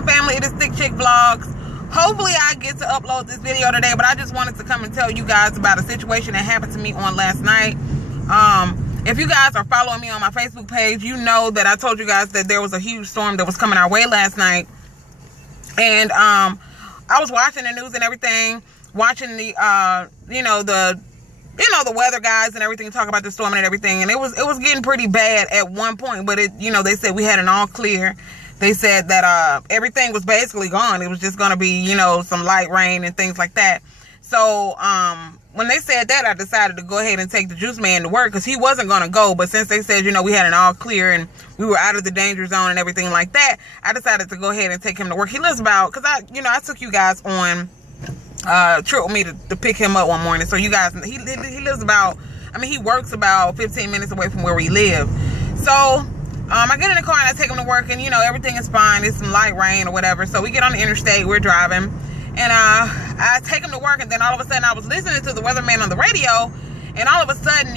on, family? It is ThickChickVlogs. Hopefully I get to upload this video today, but I just wanted to come and tell you guys about a situation that happened to me on last night. If you guys are following me on my Facebook page, you know that I told you guys that there was a huge storm that was coming our way last night. And I was watching the news and everything, watching the the weather guys and everything talk about the storm and everything, and it was getting pretty bad at one point, but they said we had an all clear. They said that everything was basically gone. It was just going to be, some light rain and things like that. So when they said that, I decided to go ahead and take the juice man to work, because he wasn't going to go. But since they said, we had an all clear and we were out of the danger zone and everything like that, I decided to go ahead and take him to work. He lives about, because I took you guys on trip with me to pick him up one morning. So you guys, he lives about, he works about 15 minutes away from where we live. So I get in the car and I take him to work, and everything is fine. It's some light rain or whatever. So we get on the interstate, we're driving, and I take him to work, and then all of a sudden I was listening to the weatherman on the radio, and all of a sudden,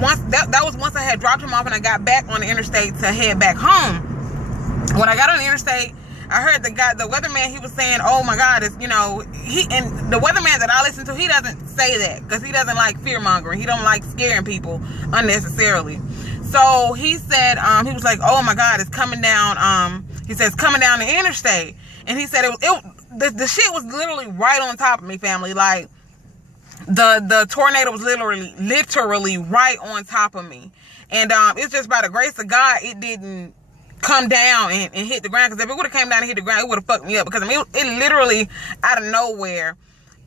once that was once I had dropped him off and I got back on the interstate to head back home. When I got on the interstate, I heard the weatherman, he was saying, oh my God, it's, and the weatherman that I listen to, he doesn't say that, because he doesn't like fear mongering. He don't like scaring people unnecessarily. So he said, he was like, oh my God, it's coming down. He says, coming down the interstate. And he said the shit was literally right on top of me, family. Like the tornado was literally right on top of me. And it's just by the grace of God, it didn't come down and hit the ground, because if it would have came down and hit the ground, it would have fucked me up, because it literally out of nowhere,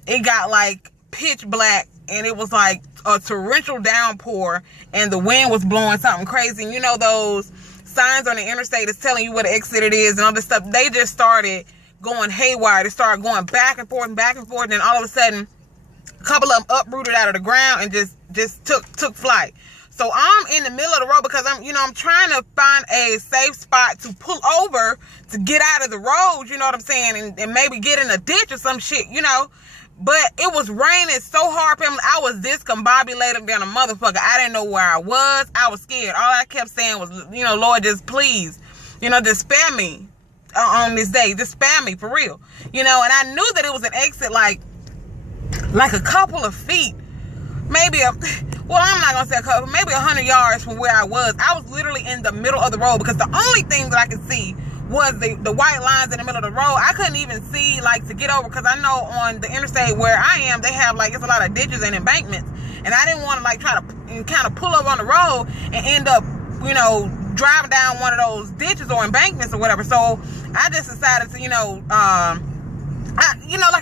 it got like pitch black, and it was like a torrential downpour, and the wind was blowing something crazy. And those signs on the interstate is telling you what exit it is and all this stuff, they just started going haywire. They started going back and forth, and all of a sudden a couple of them uprooted out of the ground and just took flight. So I'm in the middle of the road, because I'm trying to find a safe spot to pull over to get out of the road, you know what I'm saying, and maybe get in a ditch or some shit, But it was raining so hard, family. I was discombobulated than a motherfucker. I didn't know where I was. I was scared. All I kept saying was, Lord, just please, just spare me on this day. Just spare me, for real. And I knew that it was an exit like a couple of feet, maybe I'm not going to say a couple, maybe 100 yards from where I was. I was literally in the middle of the road, because the only thing that I could see was the white lines in the middle of the road. I couldn't even see, to get over, because I know on the interstate where I am, they have, it's a lot of ditches and embankments. And I didn't want to, try to kind of pull over on the road and end up, driving down one of those ditches or embankments or whatever. So I just decided to, like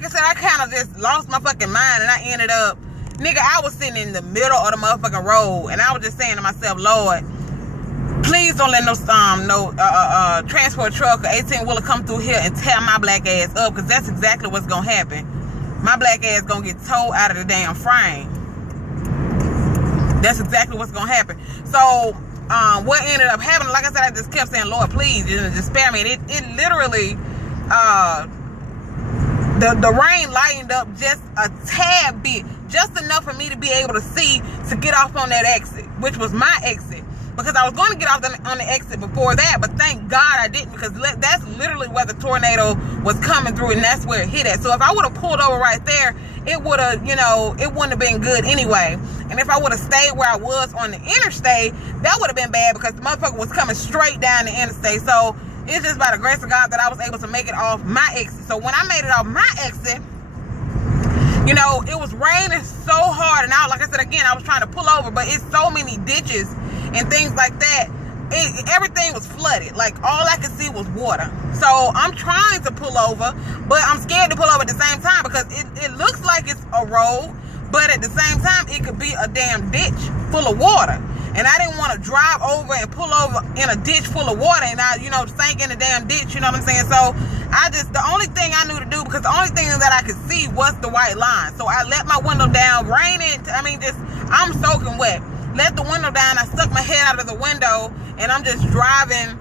I said, I kind of just lost my fucking mind, and I ended up, I was sitting in the middle of the motherfucking road, and I was just saying to myself, Lord, please don't let no transport truck or 18-wheeler come through here and tear my black ass up, because that's exactly what's gonna happen. My black ass gonna get towed out of the damn frame. That's exactly what's gonna happen. So what ended up happening, like I said, I just kept saying, Lord, please just spare me. And it literally the rain lightened up just a tad bit, just enough for me to be able to see to get off on that exit, which was my exit, because I was going to get off on the exit before that, but thank God I didn't, because that's literally where the tornado was coming through, and that's where it hit at. So if I would have pulled over right there, it would have, it wouldn't have been good anyway. And if I would have stayed where I was on the interstate, that would have been bad, because the motherfucker was coming straight down the interstate. So it's just by the grace of God that I was able to make it off my exit. So when I made it off my exit, it was raining so hard, and like I said again, I was trying to pull over, but it's so many ditches and things like that. Everything was flooded. All I could see was water. So I'm trying to pull over, but I'm scared to pull over at the same time, because it looks like it's a road, but at the same time, it could be a damn ditch full of water. And I didn't want to drive over and pull over in a ditch full of water and I, sank in the damn ditch, you know what I'm saying? So the only thing I knew to do, because the only thing that I could see was the white line. So I let my window down, raining, I'm soaking wet. Let the window down, I stuck my head out of the window, and I'm just driving,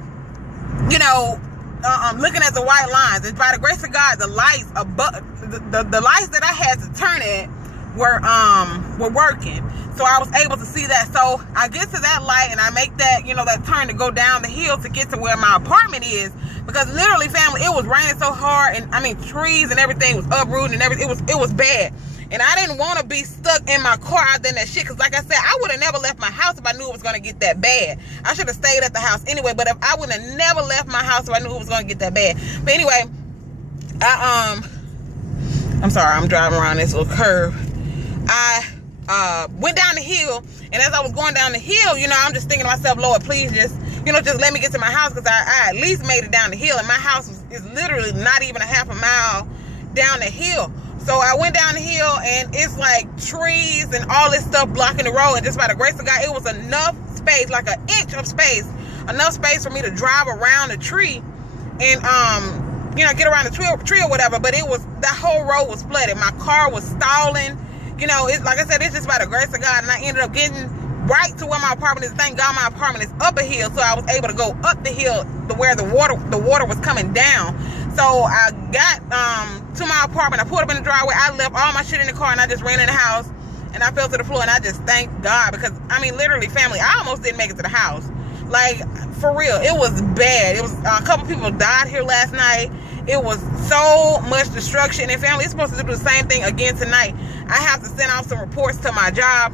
looking at the white lines. And by the grace of God, the lights above, the lights that I had to turn at were working. So I was able to see that. So I get to that light and I make that, that turn to go down the hill to get to where my apartment is. because literally, family, it was raining so hard, and I mean trees and everything was uprooted and everything. It was bad. And I didn't want to be stuck in my car out there in that shit. Because like I said, I would have never left my house if I knew it was going to get that bad. I should have stayed at the house anyway. But if I would have never left my house if I knew it was going to get that bad. But anyway, I'm sorry, I'm driving around this little curve. I went down the hill. And as I was going down the hill, you know, I'm just thinking to myself, Lord, please just, you know, just let me get to my house. Because I at least made it down the hill. And my house is literally not even a half a mile down the hill. So I went down the hill, and it's like trees and all this stuff blocking the road. And just by the grace of God, it was enough space, like an inch of space, enough space for me to drive around the tree and, you know, get around the tree or whatever. But that whole road was flooded. My car was stalling. You know, it's like I said, it's just by the grace of God. And I ended up getting right to where my apartment is. Thank God my apartment is up a hill, so I was able to go up the hill to where the water was coming down. So I got to my apartment. I pulled up in the driveway. I left all my shit in the car, and I just ran in the house, and I fell to the floor. And I just thank God, because I mean, literally, family, I almost didn't make it to the house. Like, for real, it was bad. It was a couple people died here last night. It was so much destruction. And family, it's supposed to do the same thing again tonight. I have to send out some reports to my job.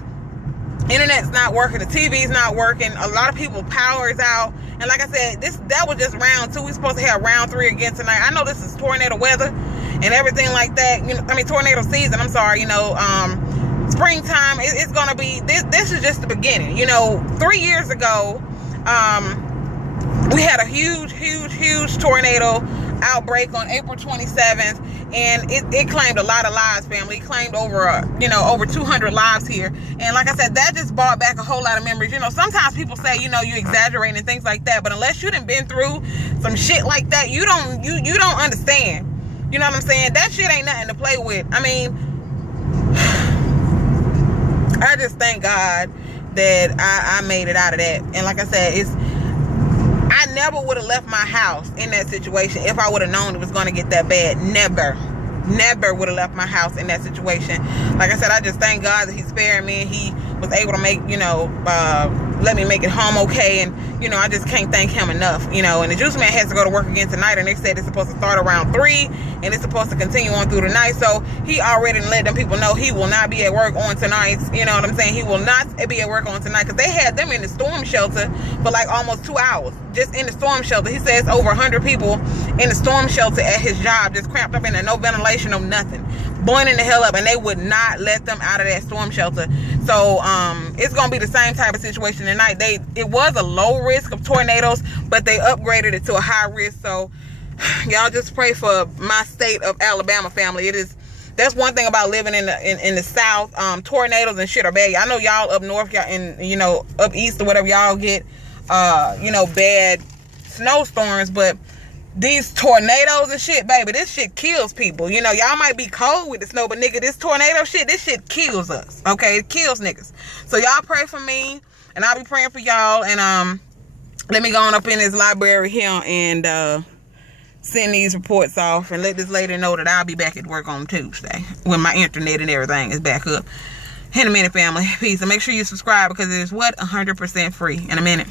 Internet's not working. The TV's not working. A lot of people, power is out. And like I said, that was just round 2. We're supposed to have round 3 again tonight. I know this is tornado weather and everything like that. You know, I mean, tornado season. I'm sorry. You know, springtime. It's gonna be. This is just the beginning. You know, 3 years ago, we had a huge tornado outbreak on April 27th, and it claimed a lot of lives, family. It claimed over 200 lives here. And like I said, that just brought back a whole lot of memories. You know, sometimes people say, you know, you exaggerating and things like that, but unless you done been through some shit like that, you don't understand. You know what I'm saying? That shit ain't nothing to play with. I mean, I just thank God that I made it out of that. And like I said, I never would have left my house in that situation if I would have known it was going to get that bad. Never would have left my house in that situation. Like I said, I just thank God that he spared me, and he was able to make, you know, let me make it home okay. And, you know, I just can't thank him enough, you know. And the juice man has to go to work again tonight, and they said it's supposed to start around 3, and it's supposed to continue on through the night. So he already let them people know he will not be at work on tonight. You know what I'm saying? He will not be at work on tonight, because they had them in the storm shelter for like almost 2 hours, just in the storm shelter. He says over 100 people in the storm shelter at his job, just cramped up in there, no ventilation, no nothing, boiling the hell up, and they would not let them out of that storm shelter. So it's gonna be the same type of situation tonight. It was a low risk of tornadoes, but they upgraded it to a high risk. So y'all just pray for my state of Alabama, family. That's one thing about living in the South. Tornadoes and shit are bad. I know y'all up north, y'all, and you know, up east or whatever, y'all get you know, bad snowstorms, but these tornadoes and shit, baby, this shit kills people. You know, y'all might be cold with the snow, but nigga, this tornado shit, this shit kills us. Okay, it kills niggas. So y'all pray for me, and I'll be praying for y'all. And let me go on up in this library here and send these reports off, and let this lady know that I'll be back at work on Tuesday when my internet and everything is back up. In a minute, family. Peace. And make sure you subscribe, because it is 100% free. In a minute.